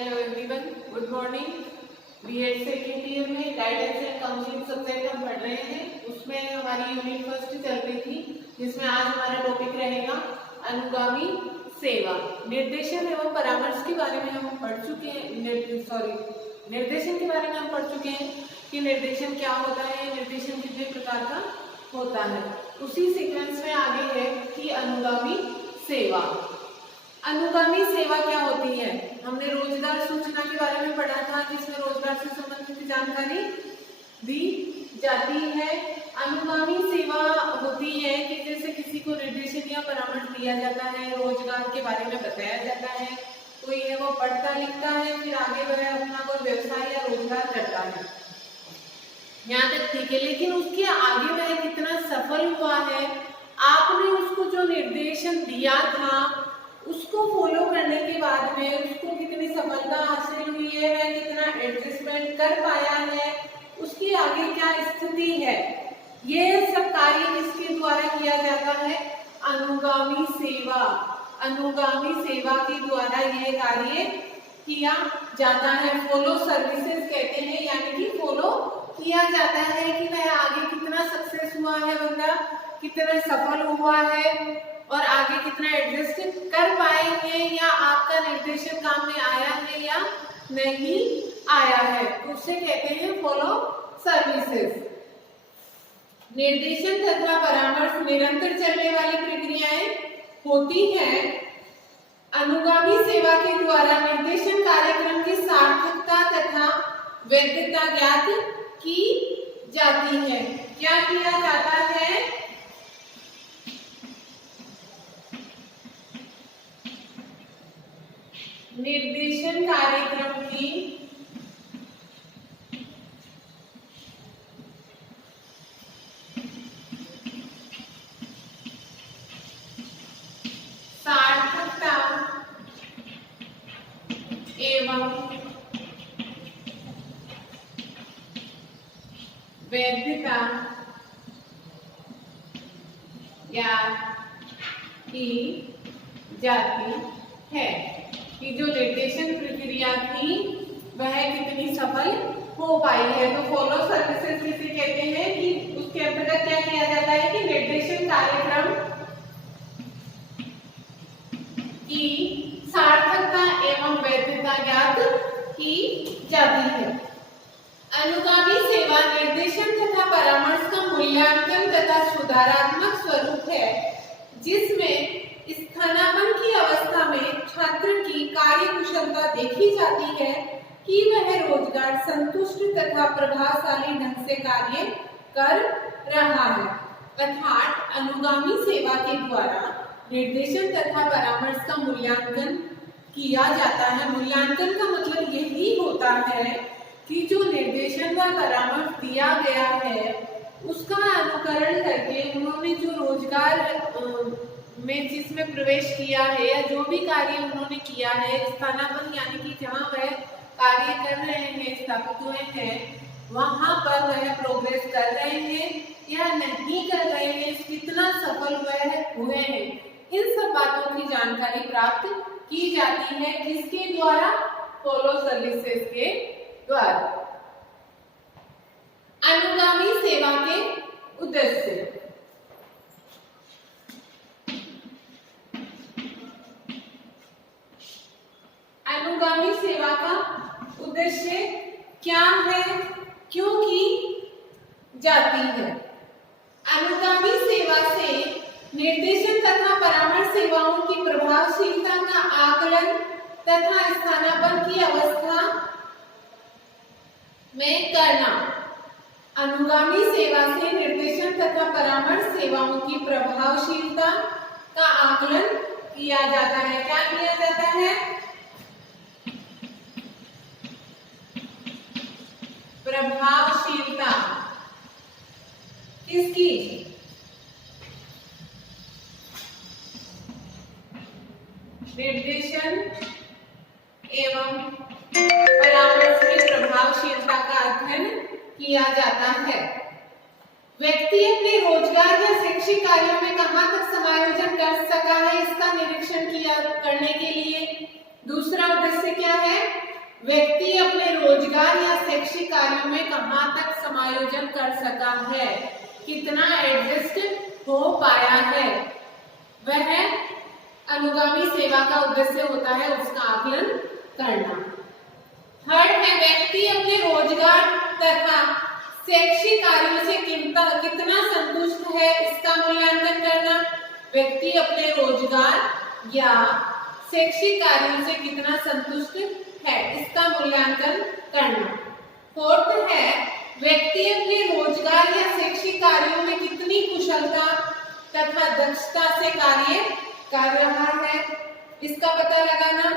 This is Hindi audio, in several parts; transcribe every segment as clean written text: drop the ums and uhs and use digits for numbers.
Hello everyone, good morning. BEd second year में गाइडेंस एंड काउंसलिंग सब्जेक्ट हम पढ़ रहे हैं। उसमें हमारी यूनिट फर्स्ट चल रही थी, जिसमें आज हमारा टॉपिक रहेगा अनुगामी सेवा। निर्देशन एवं परामर्श के बारे में हम पढ़ चुके हैं। निर्देशन के बारे में हम पढ़ चुके हैं कि निर्देशन क्या होता है, निर्देशन कितने प्रकार का होता है। उसी सीक्वेंस में आगे है कि अनुगामी सेवा। अनुगामी सेवा क्या होती है? हमने रोजगार सूचना के बारे में पढ़ा था, जिसमें रोजगार से संबंधित जानकारी दी जाती है। अनुगामी सेवा होती है कि जैसे किसी को निर्देशन या परामर्श दिया जाता है, रोजगार के बारे में बताया जाता है, कोई है वो पढ़ता लिखता है, फिर आगे वह अपना कोई व्यवसाय या रोजगार करता है, यहाँ तक ठीक है। लेकिन उसके आगे वह कितना सफल हुआ है, आपने उसको जो निर्देशन दिया था उसको फॉलो करने के बाद में उसको कितनी सफलता हासिल हुई है, वह कितना एडजस्टमेंट कर पाया है, उसकी आगे क्या स्थिति है, ये सब कार्य किसके द्वारा किया जाता है? अनुगामी सेवा। अनुगामी सेवा के द्वारा ये कार्य किया जाता है। फॉलो सर्विसेज कहते हैं, यानी कि फॉलो किया जाता है कि वह आगे कितना सक्सेस हुआ है, बंदा कितना सफल हुआ है और आगे कितना एडजस्ट कर पाएंगे, या आपका निर्देशन काम में आया है या नहीं आया है, उसे कहते हैं फॉलो सर्विसेज। निर्देशन तथा परामर्श निरंतर चलने वाली प्रक्रियाएं होती हैं। अनुगामी सेवा के द्वारा निर्देशन कार्यक्रम की सार्थकता तथा वैधता ज्ञात की जाती है। क्या किया जाता है? निर्देशन कार्यक्रम की सार्थकता एवं वैधता ज्ञात की जाती है कि जो निर्देशन प्रक्रिया थी वह कितनी सफल हो पाई है। तो फॉलो सर्विसेज किसे कहते हैं कि उसके अंतर्गत क्या किया जाता है कि निर्देशन कार्यक्रम की सार्थकता एवं वैधता ज्ञात की जाती है। अनुगामी सेवा निर्देशन तथा परामर्श का मूल्यांकन तथा सुधारात्मक स्वरूप है, जिसमें स्थानापन्न की अवस्था में छात्र की कार्य कुशलता देखी जाती है कि वह रोजगार संतुष्ट तथा प्रभावशाली ढंग से कार्य कर रहा है। अर्थात अनुगामी सेवा के द्वारा निर्देशन तथा परामर्श का मूल्यांकन किया जाता है। मूल्यांकन का मतलब यही होता है कि जो निर्देशन व परामर्श दिया गया है उसका अनुकरण करके उन्होंने जो रोजगार में जिसमें प्रवेश किया है या जो भी कार्य उन्होंने किया है, स्थानापन्न यानी कि जहाँ वह कार्य कर रहे हैं, स्थापित हुए हैं, वहां पर वह प्रोग्रेस कर रहे हैं या नहीं कर रहे हैं, कितना सफल हुए हैं, इन सब बातों की जानकारी प्राप्त की जाती है। किसके द्वारा? फॉलो सर्विसेज के द्वारा। अनुगामी सेवा के उद्देश्य। अनुगामी सेवा का उद्देश्य क्या है, क्यों की जाती है? अनुगामी सेवा से निर्देशन तथा परामर्श सेवाओं की प्रभावशीलता का आकलन तथा स्थानापन्न की अवस्था में करना। अनुगामी सेवा से निर्देशन तथा परामर्श सेवाओं की प्रभावशीलता का आकलन किया जाता है। क्या किया जाता है? प्रभावशीलता किसकी? निर्देशन एवं परामर्श की प्रभावशीलता का अध्ययन किया जाता है। व्यक्ति अपने रोजगार या शैक्षिक कार्यों में कहां तक समायोजन कर सका है, इसका निरीक्षण करने के लिए दूसरा उद्देश्य क्या है? व्यक्ति अपने रोजगार या शैक्षिक कार्यों में कहाँ तक समायोजन कर सका है, कितना एडजस्ट हो पाया है, वह अनुगामी सेवा का उद्देश्य होता है उसका आकलन करना। थर्ड है व्यक्ति अपने रोजगार तथा शैक्षिक कार्यों से कितना संतुष्ट है, इसका मूल्यांकन करना। व्यक्ति अपने रोजगार या शैक्षिक कार्यों से कितना संतुष्ट है, इसका मूल्यांकन करना। फोर्थ है व्यक्ति अपने रोजगार या शैक्षिक कार्यों में कितनी कुशलता तथा दक्षता से कार्य कर रहा है, इसका पता लगाना।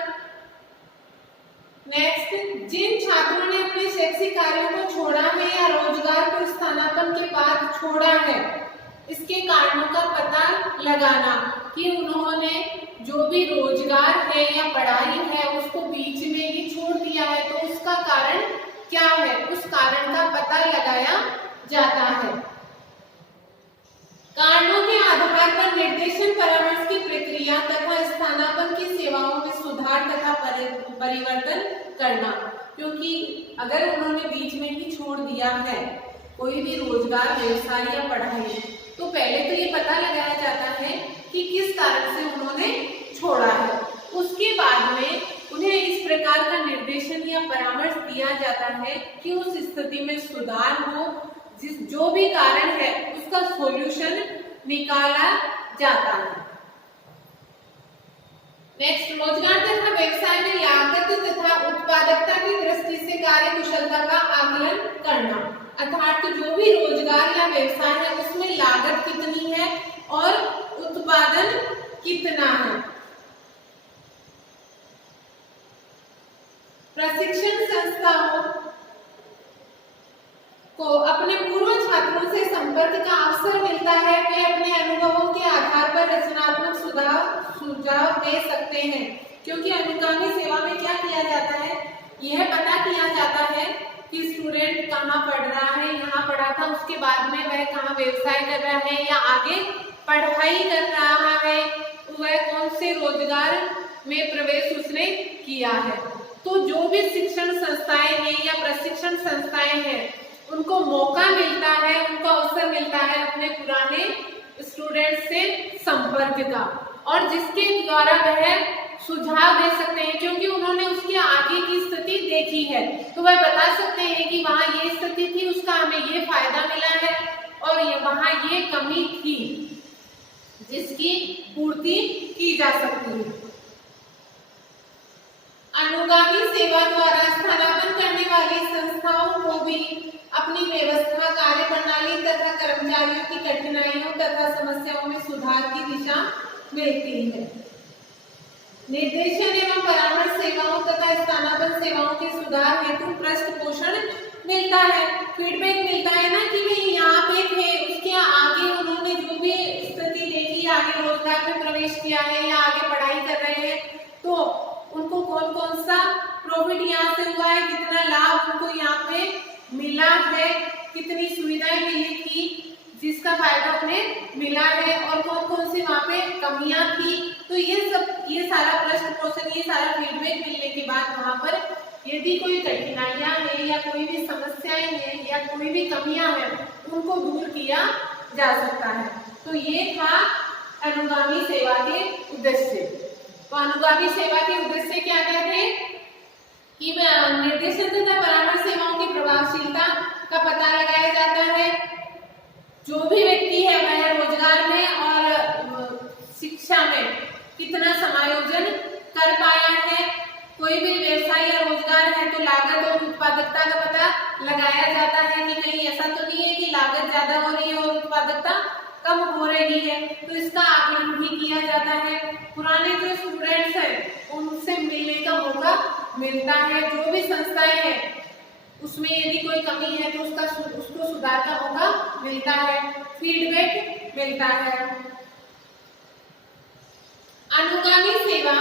नेक्स्ट, जिन छात्रों ने अपने शैक्षिक कार्यों को छोड़ा है या रोजगार को स्थानापन्न के बाद छोड़ा है, इसके कारणों का पता लगाना कि उन्होंने जो भी रोजगार है या पढ़ाई है उसको बीच में ही छोड़ दिया है, तो उसका कारण क्या है, उस कारण का पता लगाया जाता है। कारणों के आधार पर निर्देशन परामर्श की प्रक्रिया तथा स्थानापन्न की सेवाओं में सुधार तथा परिवर्तन करना, क्योंकि अगर उन्होंने बीच में ही छोड़ दिया है कोई भी रोजगार, व्यवसाय या पढ़ाई, तो पहले तो ये पता लगाया जाता है कि किस कारण से उन्होंने छोड़ा है। उसके बाद में उन्हें इस प्रकार का निर्देशन या परामर्श दिया जाता है कि उस स्थिति में सुधार हो, जो भी कारण है उसका सॉल्यूशन निकाला जाता है। नेक्स्ट, रोजगार तथा व्यवसाय में लागत तथा उत्पादकता की दृष्टि से कार्य कुशलता का आकलन करना, अर्थात जो भी रोजगार या व्यवसाय है उसमें लागत कितनी है और उत्पादन कितना है। प्रशिक्षण संस्थाओं को अपने पूर्व छात्रों से संपर्क का अवसर मिलता है, वे अपने अनुभवों के आधार पर रचनात्मक सुझाव दे सकते हैं, क्योंकि अनुगामी सेवा में क्या किया जाता है, यह पता किया जाता है कि स्टूडेंट कहाँ पढ़ रहा है, यहाँ पढ़ा था, उसके बाद में वह कहाँ व्यवसाय कर रहा है या आगे पढ़ाई कर रहा है, वह कौन से रोजगार में प्रवेश उसने किया है। तो जो भी शिक्षण संस्थाएं हैं या प्रशिक्षण संस्थाएं हैं उनको मौका मिलता है, उनको अवसर मिलता है अपने पुराने स्टूडेंट से संपर्क का, और जिसके द्वारा वह सुझाव दे सकते हैं, क्योंकि उन्होंने उसके आगे की स्थिति देखी है, तो वह बता सकते हैं कि वहाँ ये स्थिति थी, उसका हमें ये फायदा मिला है और वहाँ ये कमी थी जिसकी पूर्ति की जा सकती है। अनुगामी सेवा द्वारा स्थानापन्न करने वाली संस्थाओं को भी अपनी व्यवस्था, कार्य प्रणाली तथा कर्मचारियों की कठिनाइयों तथा समस्याओं में सुधार की दिशा मिलती है। निर्देशन एवं परामर्श सेवाओं तथा स्थानापन्न सेवाओं के सुधार हेतु पृष्ठ पोषण मिलता है, फीडबैक मिलता है ना, कि भाई यहाँ पे थे, उसके आगे उन्होंने जो भी स्थिति देखी, आगे रोजगार में प्रवेश किया है या आगे पढ़ाई कर रहे हैं, तो उनको कौन कौन सा प्रॉफिट यहाँ से हुआ है, कितना लाभ उनको यहाँ पे मिला है, कितनी सुविधाएं मिली थी जिसका फायदा उन्हें मिला है, और कौन कौन सी वहाँ पे कमियां थी। तो ये सारा प्रश्न पोषण, ये सारा फीडबैक मिलने के बाद वहाँ पर यदि कोई कठिनाइयां हैं या कोई भी समस्याएं हैं या कोई भी कमियां हैं, उनको दूर किया जा सकता है। तो ये था अनुगामी सेवा के उद्देश्य। तो अनुगामी सेवा के उद्देश्य क्या क्या थे कि निर्देशन तथा परामर्श सेवाओं की प्रभावशीलता का पता लगाया जाता है, जो भी व्यक्ति है वह रोजगार में और शिक्षा में कितना समायोजन कर पाया है, कोई भी व्यवसाय या रोजगार है तो लागत और उत्पादकता का पता लगाया जाता है कि कहीं ऐसा तो नहीं है कि लागत ज्यादा हो रही है और उत्पादकता कम हो रही है, तो इसका आकलन भी किया जाता है। पुराने जो स्टूडेंट्स हैं उनसे मिलने का मौका मिलता है, जो भी संस्थाएं हैं उसमें यदि कोई कमी है तो उसको सुधार का मौका मिलता है, फीडबैक मिलता है। अनुगामी सेवा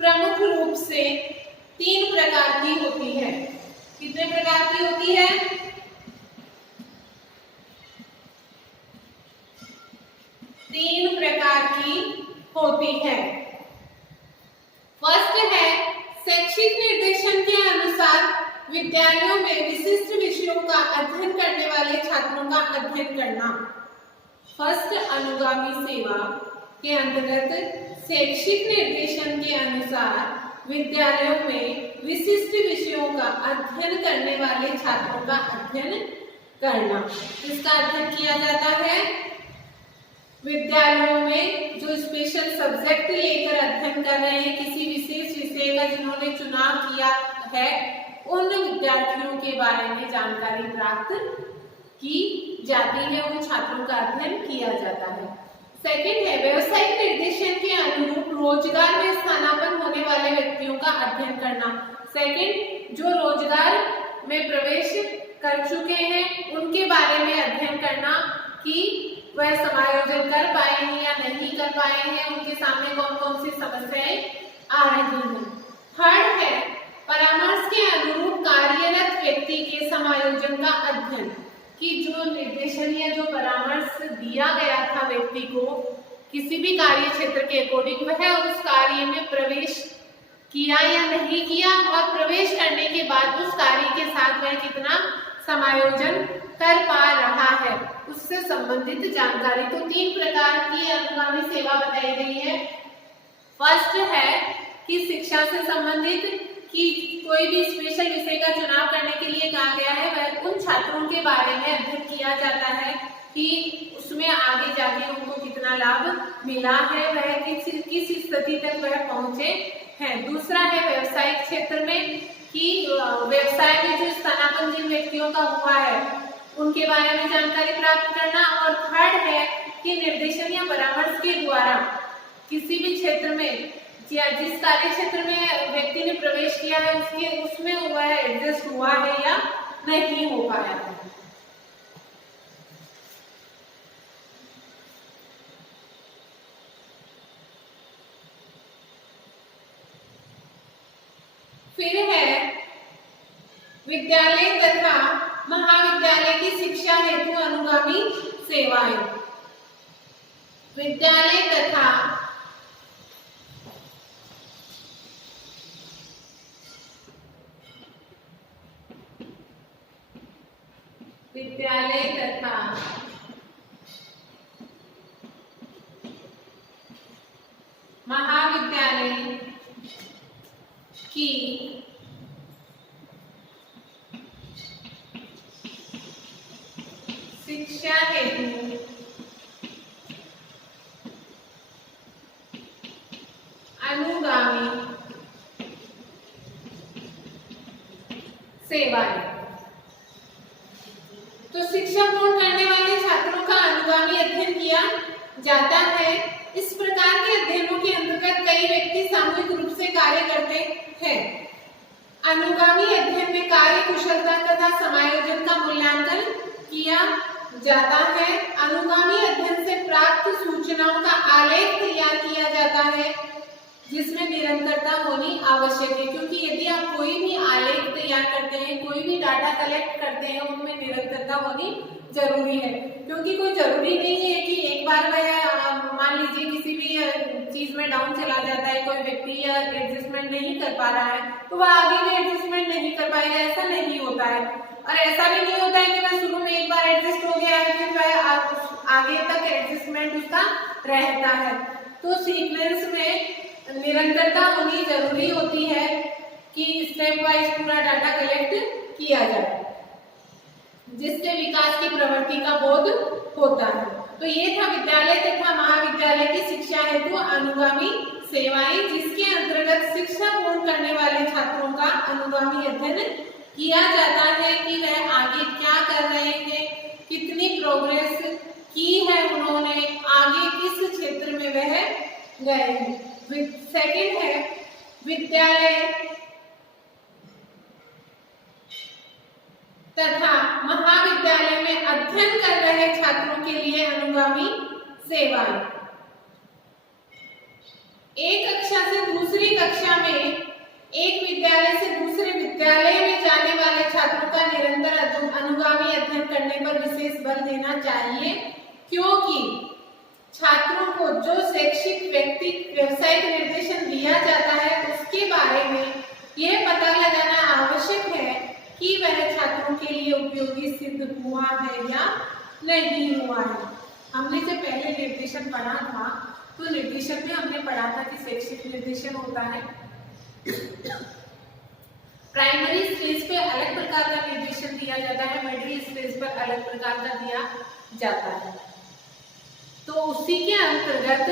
प्रमुख रूप से 3 प्रकार की होती है। कितने प्रकार की होती है? 3 प्रकार की होती है। फर्स्ट है शैक्षिक निर्देशन विद्यालयों में विशिष्ट विषयों का अध्ययन करने वाले छात्रों का अध्ययन करना। फर्स्ट, अनुगामी सेवा के अंतर्गत शैक्षिक निर्देशन के अनुसार विद्यालयों में विशिष्ट विषयों का अध्ययन करने वाले छात्रों का अध्ययन करना। इसका अध्ययन किया जाता है विद्यालयों में जो स्पेशल सब्जेक्ट लेकर अध्ययन कर रहे हैं, किसी विशेष विषय का जिन्होंने चुनाव किया है, उन विद्यार्थियों के बारे में जानकारी प्राप्त की जाती है, उन छात्रों का अध्ययन किया जाता है। सेकंड है व्यवसायिक निर्देशन के अनुरूप रोजगार में स्थानापन्न होने वाले व्यक्तियों का अध्ययन करना। सेकंड, जो रोजगार में प्रवेश कर चुके हैं उनके बारे में अध्ययन करना कि वह समायोजन कर पाए हैं या नहीं कर पाए हैं, उनके सामने कौन कौन सी समस्याएं आ रही हैं। थर्ड है परामर्श के अनुरूप कार्यरत व्यक्ति के समायोजन का अध्ययन कि जो निर्देशन या जो परामर्श दिया गया था व्यक्ति को किसी भी कार्य क्षेत्र के अकॉर्डिंग, वह उस कार्य में प्रवेश किया या नहीं किया, और प्रवेश करने के बाद उस कार्य के साथ वह कितना समायोजन कर पा रहा है, उससे संबंधित जानकारी। तो 3 प्रकार की अनुगामी सेवा बताई गई है। फर्स्ट है कि शिक्षा से संबंधित, कि कोई भी स्पेशल विषय का चुनाव करने के लिए कहा गया है, वह उन छात्रों के बारे में अध्ययन किया जाता है कि उसमें आगे जाके उनको कितना लाभ मिला है, वह किस स्थिति तक वह पहुंचे हैं। दूसरा है व्यवसायिक क्षेत्र में कि व्यवसाय में जो स्थानापन्न जिन व्यक्तियों का हुआ है उनके बारे में जानकारी प्राप्त करना। और थर्ड है कि निर्देशन या परामर्श के द्वारा किसी भी क्षेत्र में या जिस कार्य क्षेत्र में व्यक्ति ने प्रवेश किया है उसमें वह एडजस्ट हुआ है या नहीं हो पाया है। फिर है विद्यालय तथा महाविद्यालय की शिक्षा हेतु अनुगामी सेवाएं। विद्यालय तथा महाविद्यालय की शिक्षा हेतु अनुगामी सेवाएं। तो शिक्षा पूर्ण करने वाले छात्रों का अनुगामी अध्ययन किया जाता है। इस प्रकार के अध्ययनों के अंतर्गत कई व्यक्ति सामूहिक रूप से कार्य करते हैं। अनुगामी अध्ययन में कार्य कुशलता तथा समायोजन का मूल्यांकन किया जाता है। अनुगामी अध्ययन से प्राप्त सूचनाओं का आलेख तैयार किया जाता है जिसमें निरंतरता होनी आवश्यक है, क्योंकि यदि आप कोई भी आलेख तैयार करते हैं, कोई भी डाटा कलेक्ट करते हैं, उनमें निरंतरता होनी जरूरी है। क्योंकि कोई जरूरी नहीं है कि एक बार वह मान लीजिए किसी भी चीज में डाउन चला जाता है, कोई व्यक्ति या एडजस्टमेंट नहीं कर पा रहा है तो वह आगे भी एडजस्टमेंट नहीं कर पाएगा, ऐसा नहीं होता है। और ऐसा भी नहीं होता है कि वह शुरू में एक बार एडजस्ट हो गया है फिर वह आगे तक एडजस्टमेंट उसका रहता है। तो सीक्वेंस में निरंतरता होनी जरूरी होती है कि स्टेप वाइज पूरा डाटा कलेक्ट किया जाए, जिससे विकास की प्रवृत्ति का बोध होता है। तो ये था विद्यालय तथा महाविद्यालय की शिक्षा हेतु अनुगामी सेवाएं, जिसके अंतर्गत शिक्षा पूर्ण करने वाले छात्रों का अनुगामी अध्ययन किया जाता है कि वह आगे क्या कर रहे हैं, कितनी प्रोग्रेस की है उन्होंने, आगे किस क्षेत्र में वह गए हैं। सेकंड है विद्यालय तथा महाविद्यालय में अध्ययन कर रहे छात्रों के लिए अनुगामी सेवाएं। एक कक्षा से दूसरी कक्षा में, एक विद्यालय से दूसरे विद्यालय में जाने वाले छात्रों का निरंतर अनुगामी अध्ययन करने पर विशेष बल देना चाहिए, क्योंकि छात्रों को जो शैक्षिक व्यावसायिक निर्देशन दिया जाता है उसके बारे में यह पता लगाना आवश्यक है कि वह छात्रों के लिए उपयोगी सिद्ध हुआ है या नहीं हुआ है। हमने जब पहले निर्देशन पढ़ा था तो निर्देशन में हमने पढ़ा था कि शैक्षिक निर्देशन होता है, प्राइमरी स्टेज पे अलग प्रकार का निर्देशन दिया जाता है, मिडिल स्टेज पर अलग प्रकार का दिया जाता है। तो उसी के अंतर्गत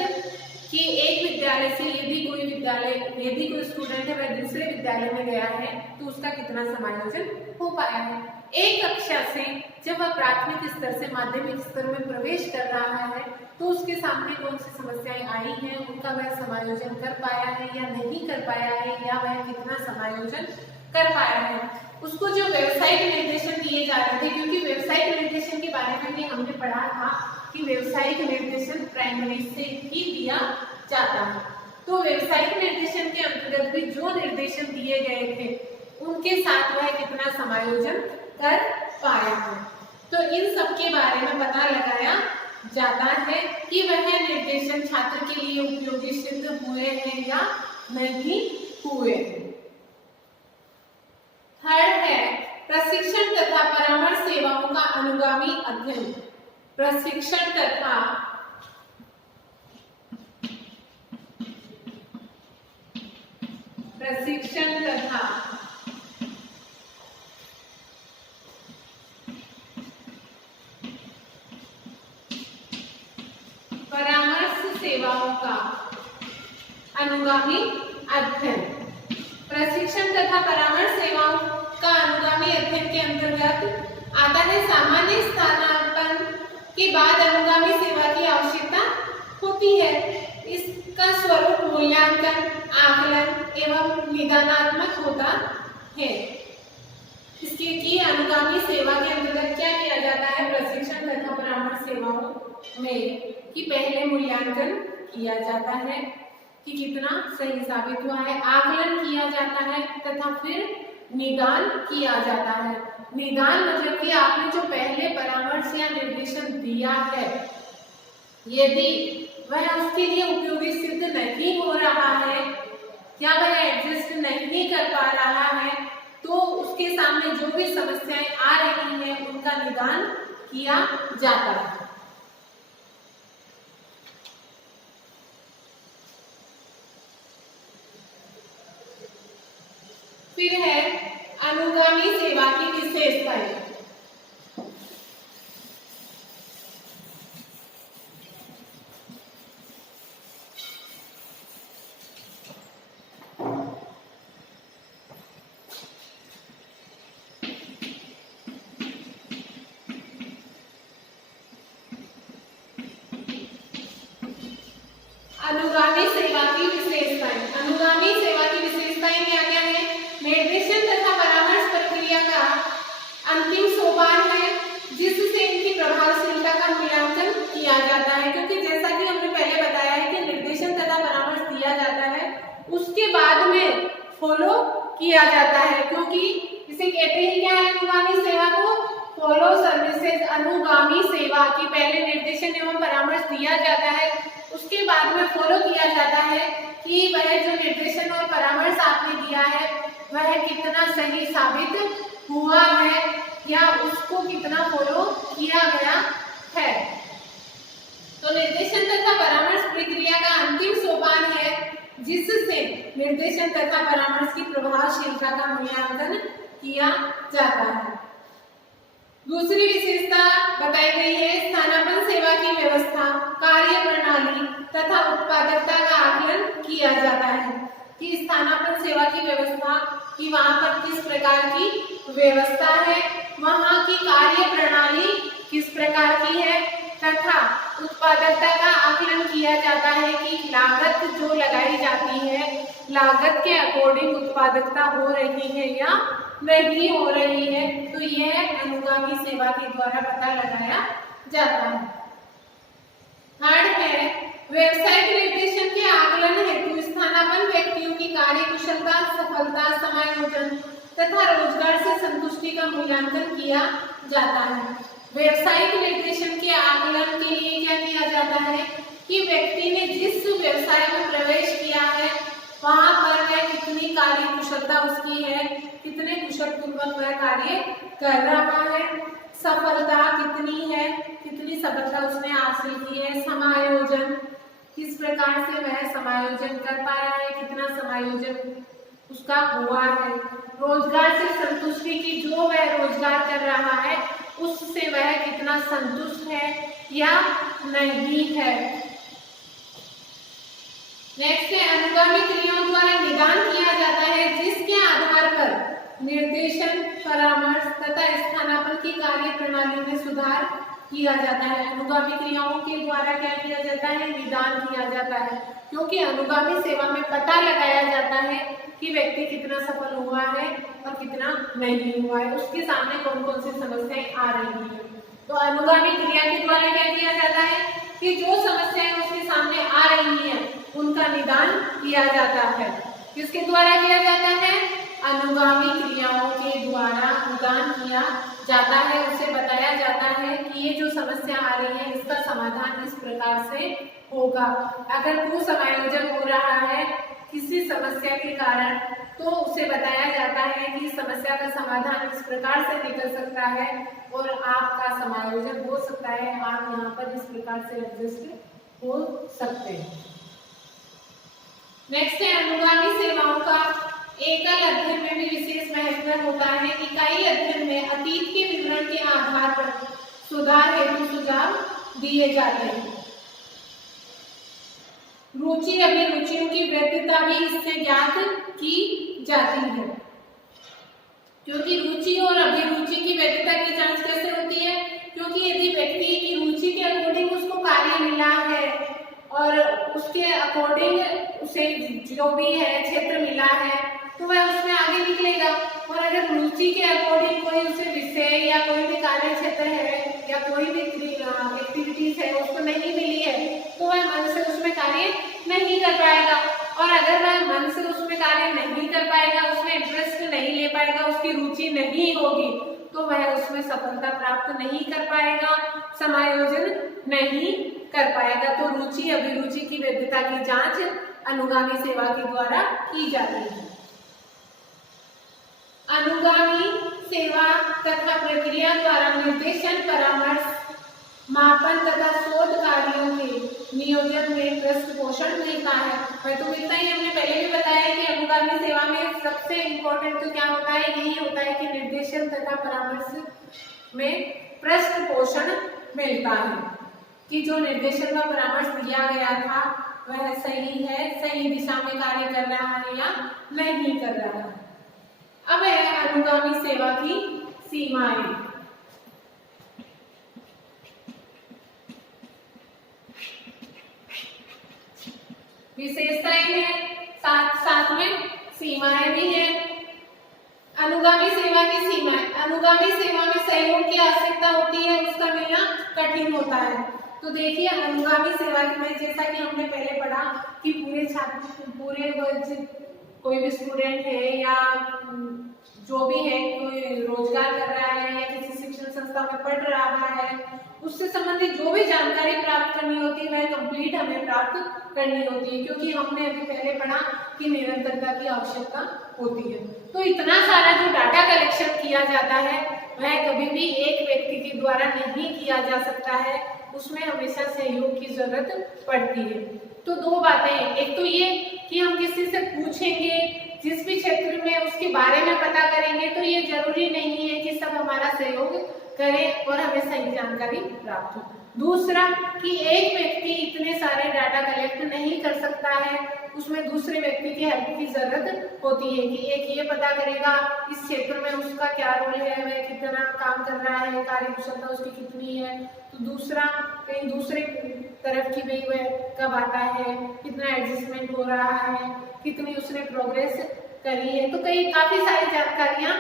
कि एक विद्यालय से यदि कोई स्टूडेंट है वह दूसरे विद्यालय में गया है तो उसका कितना समायोजन हो पाया है। एक कक्षा से जब वह प्राथमिक स्तर से माध्यमिक स्तर में प्रवेश कर रहा है तो उसके सामने कौन सी समस्याएं आई हैं, उनका वह समायोजन कर पाया है या नहीं कर पाया है, या वह कितना समायोजन कर पाया है। उसको जो व्यावसायिक निर्देशन दिए जा रहे थे, क्योंकि व्यावसायिक निर्देशन के बारे में भी हमने पढ़ा था कि व्यावसायिक निर्देशन प्राइमरी से ही दिया जाता है, तो व्यावसायिक निर्देशन के अंतर्गत भी जो निर्देशन दिए गए थे उनके साथ वह कितना समायोजन कर पाया है। तो इन सब के बारे में पता लगाया जाता है कि वह निर्देशन छात्र के लिए उपयोगी सिद्ध हुए हैं या नहीं हुए। थर्ड है प्रशिक्षण तथा परामर्श सेवाओं का अनुगामी अध्ययन। प्रशिक्षण तथा परामर्श सेवाओं का अनुगामी अध्ययन। प्रशिक्षण तथा परामर्श सेवाओं का अनुगामी अध्ययन के अंतर्गत आता है सामान्य स्थानापन्न के बाद अनुगामी सेवा की आवश्यकता होती है। इसका स्वरूप मूल्यांकन, आकलन एवं निदानात्मक होता है। इसके की अनुगामी सेवा के अंतर्गत क्या किया जाता है प्रशिक्षण तथा परामर्श सेवाओं में, कि पहले मूल्यांकन किया जाता है कि कितना सही साबित हुआ है, आकलन किया जाता है तथा फिर निदान किया जाता है। निदान मतलब कि आपने जो पहले परामर्श या निर्देशन दिया है यदि वह उसके लिए उपयोगी सिद्ध नहीं हो रहा है या वह एडजस्ट नहीं कर पा रहा है तो उसके सामने जो भी समस्याएं आ रही हैं उनका निदान किया जाता है। फिर है अनुगामी सेवा की विशेषताएं। अनुगामी सेवा की विशेषताएं। अनुगामी सेवा की विशेषताएं क्या क्या है? निर्देशन तथा परामर्श प्रक्रिया का अंतिम सोपान है जिससे इनकी प्रभावशीलता का मूल्यांकन किया जाता है, क्योंकि जैसा कि हमने पहले बताया है कि निर्देशन तथा परामर्श दिया जाता है उसके बाद में फॉलो किया जाता है, क्योंकि इसे कहते हैं क्या है अनुगामी सेवा को? Follow services. अनुगामी सेवा की पहले निर्देशन एवं परामर्श दिया जाता है उसके बाद में फॉलो किया जाता है कि वह जो निर्देशन और परामर्श आपने दिया है वह कितना सही साबित हुआ है या उसको कितना फॉलो किया गया है। तो निर्देशन तथा परामर्श प्रक्रिया का अंतिम सोपान है जिससे निर्देशन तथा परामर्श की प्रभावशीलता का मूल्यांकन किया जाता है। दूसरी विशेषता बताई गई है स्थानापन्न सेवा की व्यवस्था, कार्य प्रणाली तथा उत्पादकता का आकलन किया जाता है कि स्थानापन्न सेवा की व्यवस्था कि वहां पर किस प्रकार की व्यवस्था है, वहां की कार्य प्रणाली किस प्रकार की है तथा उत्पादकता का आकलन किया जाता है कि लागत जो लगाई जाती है लागत के अकॉर्डिंग उत्पादकता हो रही है या नहीं हो रही है। तो यह अनुगामी सेवा के द्वारा पता लगाया जाता है। थर्ड है व्यवसायिक निर्देशन के आकलन हेतु स्थानापन्न व्यक्तियों की कार्य कुशलता, सफलता, समायोजन तथा रोजगार से संतुष्टि का मूल्यांकन किया जाता है। व्यवसायिक निर्देशन के आकलन के लिए क्या किया जाता है कि व्यक्ति ने जिस व्यवसाय में प्रवेश किया है वहां पर वह कितनी कार्य कुशलता उसकी है, कितने कुशल पूर्वक वह कार्य कर रहा है, सफलता कितनी है, कितनी सफलता उसने हासिल की है, समायोजन किस प्रकार से वह समायोजन कर पाया है, कितना समायोजन उसका हुआ है, रोजगार से संतुष्टि की, जो वह रोजगार कर रहा है उससे वह कितना संतुष्ट है या नहीं है। नेक्स्ट है अनुगामी क्रियाओं द्वारा निदान किया जाता है जिसके आधार पर निर्देशन, परामर्श तथा स्थानापन्न की कार्य प्रणाली में सुधार किया जाता है। अनुगामी क्रियाओं के द्वारा क्या किया जाता है, निदान किया जाता है, क्योंकि अनुगामी सेवा में पता लगाया जाता है कि व्यक्ति कितना सफल हुआ है और कितना नहीं हुआ है, उसके सामने कौन कौन सी समस्याएं आ रही है। तो अनुगामी क्रिया के द्वारा क्या किया जाता है कि जो समस्याएं उसके सामने आ रही हैं उनका निदान किया जाता है। किसके द्वारा किया जाता है, अनुगामी क्रियाओं के द्वारा निदान किया जाता है। उसे बताया जाता है कि ये जो समस्या आ रही है इसका समाधान इस प्रकार से होगा। अगर कुसमायोजन हो रहा है किसी समस्या के कारण तो उसे बताया जाता है कि इस समस्या का समाधान इस प्रकार से निकल सकता है और आपका समायोजन हो सकता है, आप यहाँ पर इस प्रकार से एडजस्ट हो सकते हैं। नेक्स्ट है अनुगामी सेवाओं का एकल अध्ययन में भी विशेष महत्व होता है। इकाई अध्ययन में अतीत के विवरण के आधार पर सुधार हेतु सुझाव दिए जाते हैं। रुचि अभिरुचियों की वैधता भी इससे ज्ञात की जाती है, क्योंकि रुचि और अभिरुचि की वैधता की जांच कैसे होती है, क्योंकि यदि व्यक्ति की रुचि के अकॉर्डिंग उसको कार्य मिला है और उसके अकॉर्डिंग उसे जो भी है क्षेत्र मिला है तो वह उसमें आगे निकलेगा। और अगर रुचि के अकॉर्डिंग कोई उसे विषय या कोई भी कार्य क्षेत्र है या कोई भी एक्टिविटीज है उसको नहीं मिली है तो वह मन से उसमें कार्य नहीं कर पाएगा। और अगर वह मन से उसमें कार्य नहीं कर पाएगा, उसमें इंटरेस्ट नहीं ले पाएगा, उसकी रुचि नहीं होगी तो वह उसमें सफलता प्राप्त नहीं कर पाएगा, समायोजन नहीं कर पाएगा। तो रुचि अभिरुचि की वैधता की जांच अनुगामी सेवा के द्वारा की जाती है। अनुगामी सेवा तथा प्रक्रिया द्वारा निर्देशन, परामर्श, मापन तथा शोध कार्यों के नियोजन में पृष्ठपोषण मिलता है। वह तो मिलता ही, हमने पहले भी बताया कि अनुगामी सेवा में सबसे इम्पोर्टेंट तो क्या होता है, यही होता है कि निर्देशन तथा परामर्श में पृष्ठपोषण मिलता है कि जो निर्देशन व परामर्श दिया गया था वह सही है, सही दिशा में कार्य कर रहा है या नहीं कर रहा है। अब है अनुगामी सेवा की सीमाएं। विशेषताएं हैं, साथ साथ में सीमाएं भी हैं। अनुगामी सेवा की सीमाएं, अनुगामी सेवा में सहयोग की आवश्यकता होती है, उसका मिलना कठिन होता है। तो देखिए अनुगामी सेवा में जैसा कि हमने पहले पढ़ा कि पूरे छात्र, पूरे कोई भी स्टूडेंट है या जो भी है, कोई रोजगार कर रहा है या किसी शिक्षण संस्था में पढ़ रहा है, उससे संबंधित जो भी जानकारी प्राप्त करनी होती है वह कंप्लीट हमें प्राप्त करनी होती है, क्योंकि हमने अभी पहले पढ़ा कि निरंतरता की आवश्यकता होती है। तो इतना सारा जो डाटा कलेक्शन किया जाता है वह कभी भी एक व्यक्ति के द्वारा नहीं किया जा सकता है, उसमें हमेशा सहयोग की जरूरत पड़ती है। तो दो बातें हैं, एक तो ये कि हम किसी से पूछेंगे, जिस भी क्षेत्र में उसके बारे में पता करेंगे, तो ये जरूरी नहीं है कि सब हमारा सहयोग करें और हमें सही जानकारी प्राप्त हो। दूसरा कि एक व्यक्ति इतने सारे डाटा कलेक्ट नहीं कर सकता है, उसमें दूसरे व्यक्ति की हेल्प की जरूरत होती है कि एक ये पता करेगा इस क्षेत्र में उसका क्या रोल है, वह कितना काम कर रहा है, कार्य कुशलता उसकी कितनी है, तो दूसरा कहीं दूसरे तरफ की भी वह कब आता है, कितना एडजस्टमेंट हो रहा है, कितनी उसने प्रोग्रेस करी है। तो कई काफी सारी जानकारियां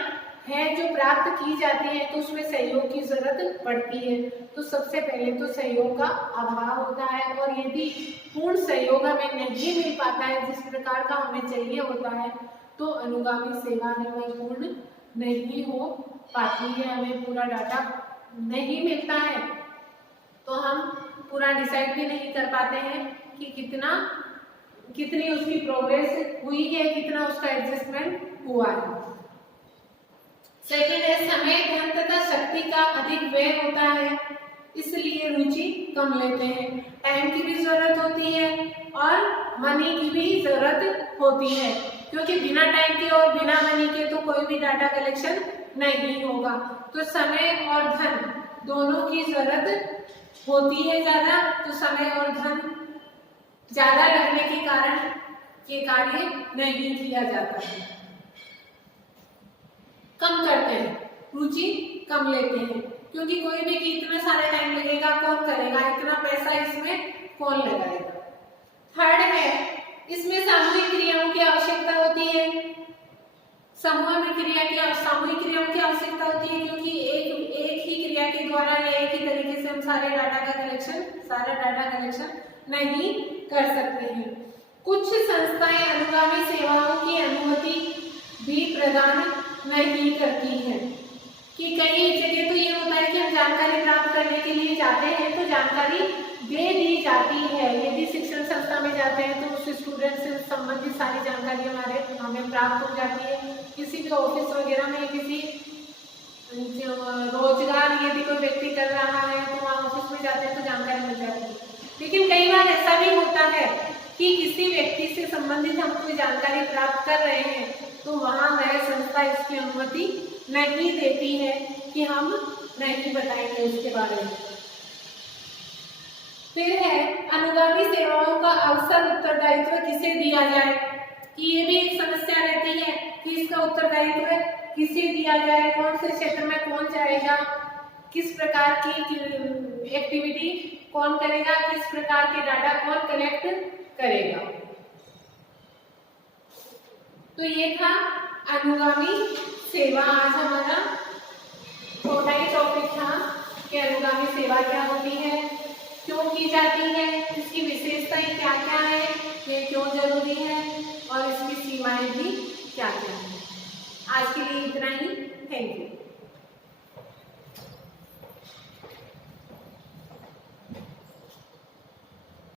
हैं जो प्राप्त की जाती है, तो उसमें सहयोग की जरूरत पड़ती है। तो सबसे पहले तो सहयोग का अभाव होता है, और यदि पूर्ण सहयोग हमें नहीं मिल पाता है जिस प्रकार का हमें चाहिए होता है, तो अनुगामी सेवा है वह पूर्ण नहीं हो पाती है, हमें पूरा डाटा नहीं मिलता है, तो हम पूरा डिसाइड भी नहीं कर पाते हैं कि कितनी उसकी प्रोग्रेस हुई है, कितना उसका एडजस्टमेंट हुआ है। सेकंड है समय, धन तथा शक्ति का अधिक व्यय होता है, इसलिए रुचि कम लेते हैं। टाइम की भी जरूरत होती है और मनी की भी जरूरत होती है, क्योंकि बिना टाइम के और बिना मनी के तो कोई भी डाटा कलेक्शन नहीं होगा। तो समय और धन दोनों की जरूरत होती है ज्यादा, तो समय और धन ज्यादा लगने के कारण ये कार्य नहीं किया जाता है। कम करते हैं, रुचि कम लेते हैं, क्योंकि कोई भी कि इतना सारा टाइम लगेगा कौन करेगा, इतना पैसा इसमें कौन लगाएगा। थर्ड है, इसमें सामूहिक क्रियाओं की आवश्यकता होती है। सामूहिक क्रियाओं की आवश्यकता होती है, क्योंकि एक ही क्रिया के द्वारा या एक ही तरीके से हम सारा डाटा कलेक्शन नहीं कर सकते हैं। कुछ संस्थाएं अनुगामी सेवाओं की अनुमति भी प्रदान नहीं करती हैं, कि कई जगह तो ये होता है कि हम जानकारी प्राप्त करने के लिए जाते हैं तो जानकारी दे दी जाती है। यदि शिक्षण संस्था में जाते हैं तो उस स्टूडेंट से संबंधित सारी जानकारी हमें प्राप्त हो जाती है। किसी भी ऑफिस वगैरह में किसी रोजगार यदि कोई व्यक्ति कर रहा है तो वहाँ ऑफिस में जाते हैं तो जानकारी मिल जाती है। लेकिन कई बार ऐसा भी होता है कि किसी व्यक्ति से संबंधित हम कोई जानकारी प्राप्त कर रहे हैं तो वहाँ वह संस्था इसकी अनुमति नहीं देती है कि हम नहीं बताएंगे उसके बारे में। फिर है अनुगामी सेवाओं का अवसर उत्तरदायित्व किसे दिया जाए, कि ये भी एक समस्या रहती है कि इसका उत्तरदायित्व किसे दिया जाए, कौन से क्षेत्र में कौन जाएगा, किस प्रकार की एक्टिविटी कौन करेगा, किस प्रकार के डाटा कौन कलेक्ट करेगा। तो ये था अनुगामी सेवा आज हमारा